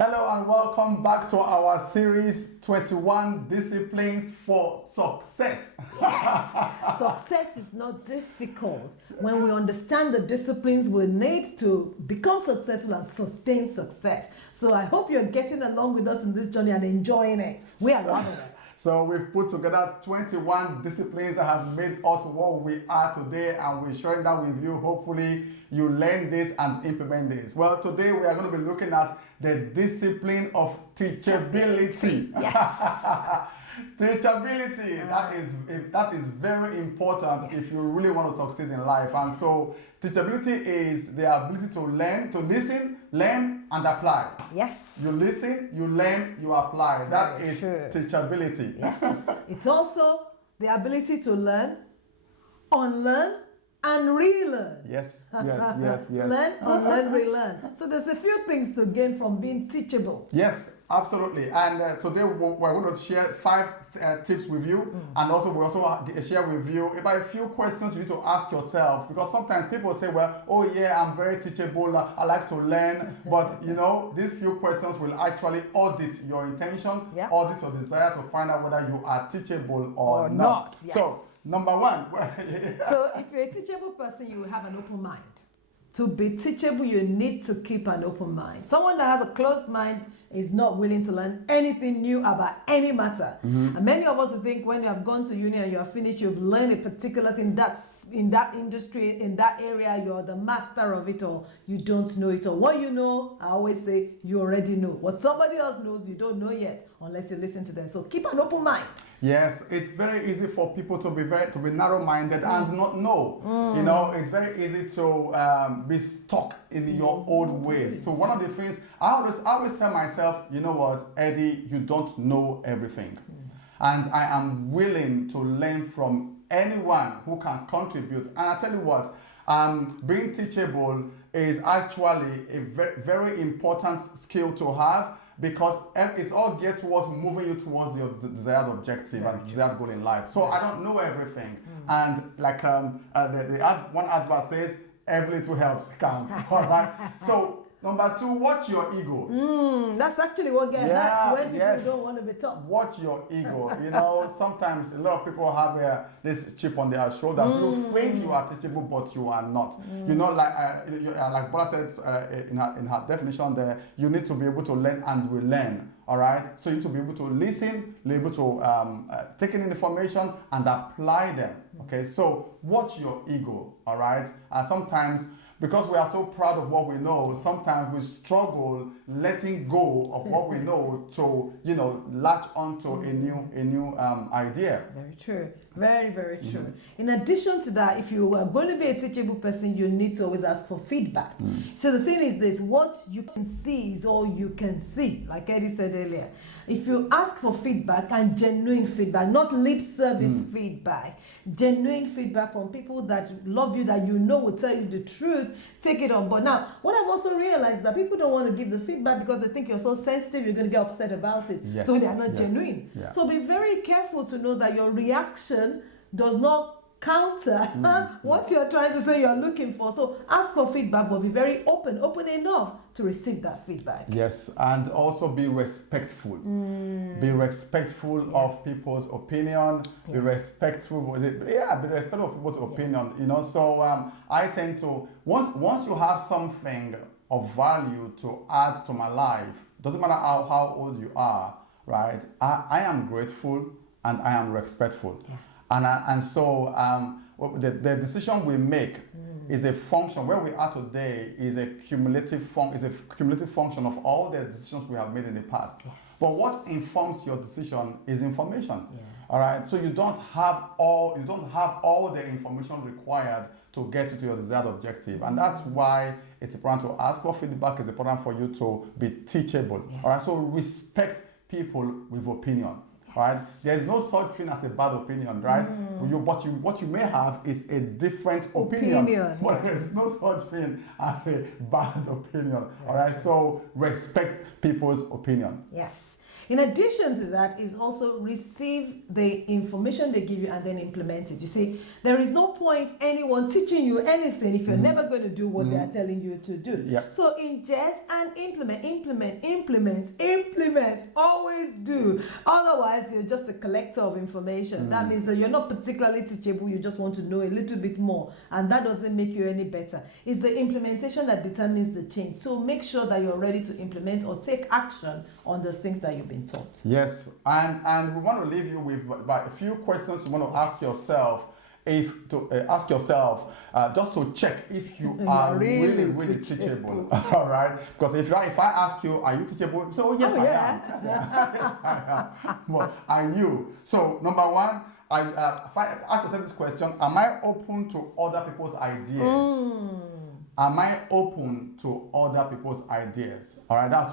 Hello and welcome back to our series 21 Disciplines for Success. Yes, success is not difficult when we understand the disciplines we need to become successful and sustain success. So I hope you're getting along with us in this journey and enjoying it. We are loving it. So we've put together 21 disciplines that have made us what we are today, and we're sharing that with you. Hopefully you learn this and implement this. Well, today we are going to be looking at the discipline of teachability. Yes. Teachability, that is very important if you really want to succeed in life. And so teachability is the ability to learn, to listen, learn, and apply. Yes. You listen, you learn, you apply. That is teachability. Yes. It's also the ability to learn, unlearn, and relearn. Yes. Learn, unlearn, relearn. So there's a few things to gain from being teachable. Yes, absolutely. And today we're going to share 5 tips with you, and also we also share with you about a few questions you need to ask yourself, because sometimes people say, well, oh yeah, I'm very teachable, I like to learn, but you know, these few questions will actually audit your intention, audit your desire to find out whether you are teachable or not. Yes. So number 1. So if you're a teachable person, you will have an open mind. To be teachable, you need to keep an open mind. Someone that has a closed mind is not willing to learn anything new about any matter. And many of us think when you have gone to uni and you are finished, you've learned a particular thing that's in that industry, in that area, you're the master of it, or you don't know it, or what you know, I always say, you already know. What somebody else knows, you don't know yet, unless you listen to them. So keep an open mind. Yes, it's very easy for people to be narrow-minded and not know. You know, it's very easy to be stuck in your old ways. So one of the things I always tell myself, you know what, Eddie, you don't know everything, and I am willing to learn from anyone who can contribute. And I tell you what, being teachable is actually a very important skill to have, because it's all geared towards moving you towards your desired objective and desired goal in life. So I don't know everything, and like one advert says, every little helps counts. All right. So number 2, watch your ego. That's actually what gets hurt when people don't want to be taught. Watch your ego. You know, sometimes a lot of people have this chip on their shoulders. You think you are teachable, but you are not. You know, like Bola said in her definition there, you need to be able to learn and relearn. All right. So you need to be able to listen, be able to take in information and apply them. Okay. So watch your ego. All right. And sometimes, because we are so proud of what we know, sometimes we struggle letting go of what we know to, you know, latch onto a new idea. Very true. Very, very true. In addition to that, if you are going to be a teachable person, you need to always ask for feedback. So the thing is this, what you can see is all you can see, like Eddie said earlier. If you ask for feedback, and genuine feedback, not lip service feedback, genuine feedback from people that love you, that you know will tell you the truth, take it on. But now, what I've also realized is that people don't want to give the feedback because they think you're so sensitive, you're going to get upset about it. Yes. So they are not genuine. Yeah. So be very careful to know that your reaction does not counter what you're trying to say you're looking for. So ask for feedback, but be very open enough to receive that feedback. Yes, and also be respectful. Be respectful of people's opinion. Be respectful. Be respectful of people's opinion. You know, so I tend to once you have something of value to add to my life, doesn't matter how old you are, right? I am grateful and I am respectful. And so the decision we make is a function. Where we are today is a cumulative function of all the decisions we have made in the past. But what informs your decision is information. All right. So you don't have all the information required to get you to your desired objective, and that's why it's important to ask for feedback. It's important for you to be teachable. All right. So respect people with opinion. Right? There's no such thing as a bad opinion, right? What you may have is a different opinion. But there's no such thing as a bad opinion. All right? So respect people's opinion. Yes. In addition to that is also receive the information they give you and then implement it. You see, there is no point anyone teaching you anything if you're never going to do what they are telling you to do. Yep. So ingest and implement. Always do. Otherwise, you're just a collector of information. That means that you're not particularly teachable. You just want to know a little bit more, and that doesn't make you any better. It's the implementation that determines the change. So make sure that you're ready to implement or take action on the things that you've been taught. Yes, and we want to leave you with a few questions you want to ask yourself. Ask yourself just to check if you are really teachable. All right, because if I ask you, are you teachable? So yes, I am. Yes, I am. Well, are you? So number one, if I ask yourself this question, am I open to other people's ideas? Am I open to other people's ideas? All right, that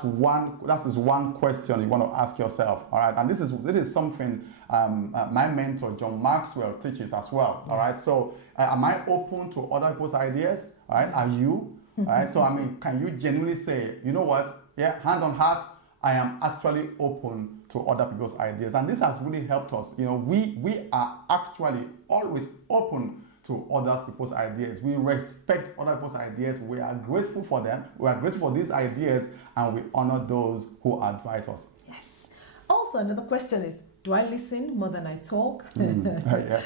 is one question you want to ask yourself. All right, and this is something my mentor John Maxwell teaches as well. All right, so am I open to other people's ideas? All right, are you? All right, so I mean, can you genuinely say, you know what? Yeah, hand on heart, I am actually open to other people's ideas, and this has really helped us. You know, we are actually always open to other people's ideas. We respect other people's ideas. We are grateful for them. We are grateful for these ideas, and we honor those who advise us. Yes. Also, another question is, do I listen more than I talk? Yes.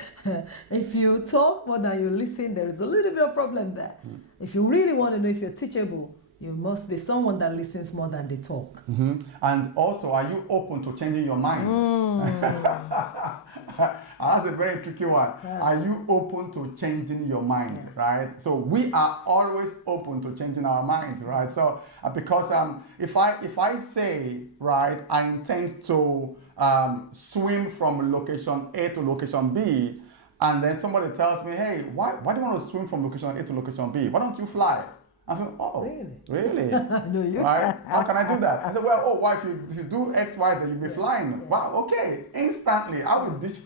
If you talk more than you listen, there is a little bit of problem there. If you really want to know if you're teachable, you must be someone that listens more than they talk. And also, are you open to changing your mind? That's a very tricky one. Yeah. Are you open to changing your mind, right? So we are always open to changing our minds, right? So because if I say, right, I intend to swim from location A to location B, and then somebody tells me, hey, why do you want to swim from location A to location B? Why don't you fly? I think, oh, really? No, you right? How can I do that? I said, well, why if you do X, Y, then you'll be flying. Wow, okay. Instantly, I will ditch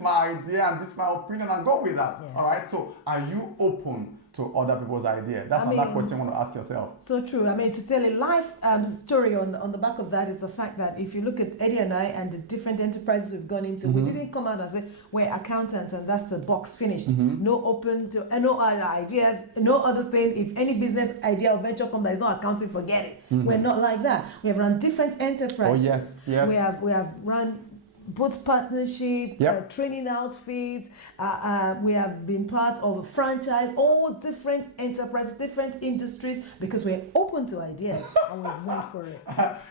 my idea and ditch my opinion and go with that. All right. So, are you open to other people's idea? That's another question you want to ask yourself. So true. I mean, to tell a life story on the back of that is the fact that if you look at Eddie and I and the different enterprises we've gone into, we didn't come out and say we're accountants and that's the box finished. No open to no other ideas, no other thing. If any business idea or venture comes that is not accounting, forget it. We're not like that. We have run different enterprises. Oh yes, yes. We have run both partnership, training outfits, we have been part of a franchise, all different enterprises, different industries, because we're open to ideas and we went for it.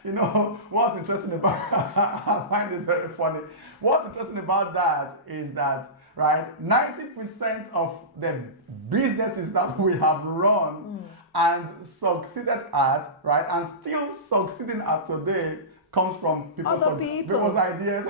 You know, what's interesting about, I find this very funny, what's interesting about that is that, right, 90% of the businesses that we have run and succeeded at, right, and still succeeding at today, comes from people's ideas.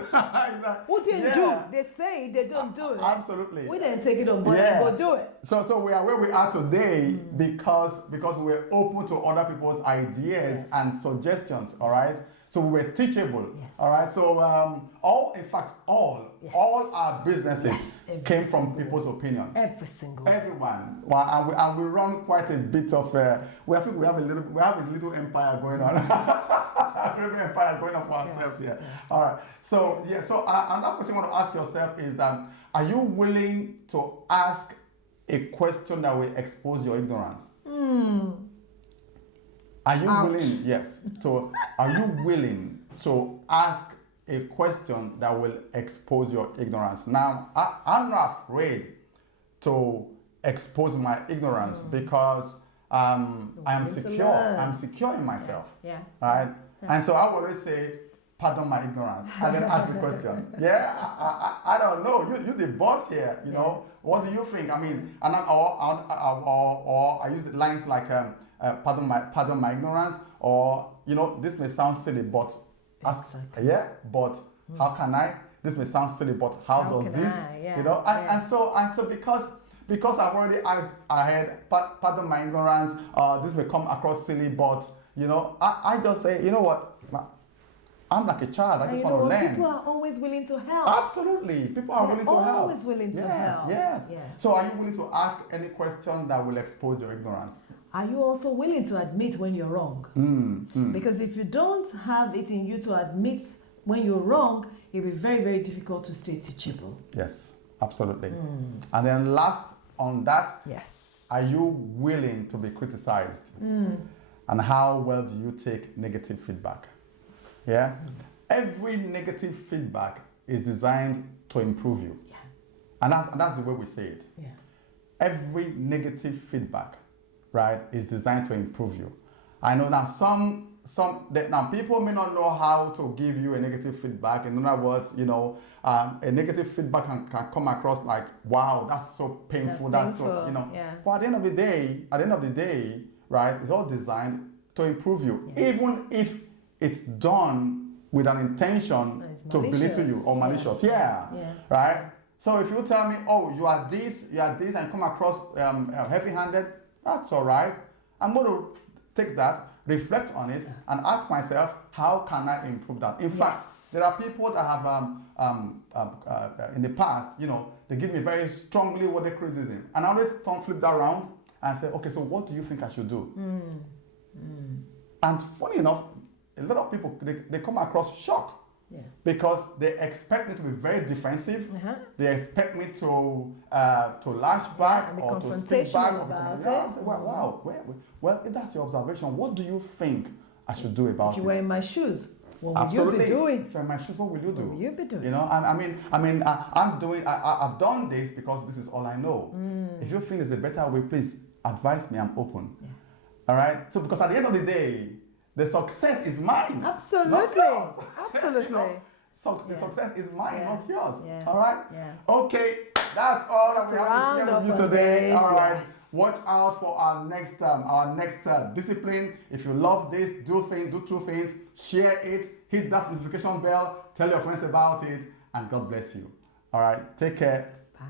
What do you do? They say they don't do it. Absolutely. We didn't take it on board and go do it. So we are where we are today because we're open to other people's ideas and suggestions. All right. So we were teachable. All right. So all our businesses came from people's opinion. Everyone. Well, and we run quite a bit of. I think we have a little empire going on. Empire going on for ourselves here. All right. So So another question you want to ask yourself is that: are you willing to ask a question that will expose your ignorance? Are you willing? Yes. So, are you willing to ask a question that will expose your ignorance? Now, I'm not afraid to expose my ignorance because I am secure. I'm secure in myself. Right? And so I will always say, pardon my ignorance, and then ask the question. I don't know. You're the boss here. You know, what do you think? I mean, and or I use the lines like, pardon my ignorance, or you know, this may sound silly, but how can I? This may sound silly, but how does this? You know, and so because I've already asked ahead, pardon my ignorance. This may come across silly, but you know, I just say, you know what, I'm like a child. I just want to learn. People are always willing to help. Absolutely, people are willing to help. Always willing to help. Yes. So, are you willing to ask any question that will expose your ignorance? are you also willing to admit when you're wrong? Because if you don't have it in you to admit when you're wrong, it'll be very, very difficult to stay teachable. Yes, absolutely. And then last on that, Yes. are you willing to be criticized? And how well do you take negative feedback? Yeah? Every negative feedback is designed to improve you. Yeah. And that's the way we say it. Yeah. Every negative feedback, right, is designed to improve you. I know now now people may not know how to give you a negative feedback. In other words, a negative feedback can come across like, wow, that's so painful. That's so, Yeah. But at the end of the day, right, it's all designed to improve you. Yeah. Even if it's done with an intention to belittle you or malicious. Yeah. Right? So if you tell me, oh, you are this, and come across heavy-handed, that's all right. I'm going to take that, reflect on it, and ask myself, how can I improve that? In fact, there are people that have, in the past, they give me very strongly worded criticism. And I always flip that around and say, okay, so what do you think I should do? And funny enough, a lot of people, they come across shock. Yeah. Because they expect me to be very defensive. They expect me to lash back or to speak back. About it. I say, wow. Well, if that's your observation, what do you think I should do about it? If you were in my shoes, what would you be doing? If you're in my shoes, what will you do? What will you be doing? I've done this because this is all I know. If you think there's a better way, please advise me. I'm open. Yeah. All right. So because at the end of the day, the success is mine. Absolutely. Not yours. Absolutely. The success is mine, not yours. Yeah. All right? Yeah. Okay, that's all that we have to share with you today. All right. Yes. Watch out for our next discipline. If you love this, do two things. Share it, hit that notification bell, tell your friends about it, and God bless you. All right. Take care. Bye.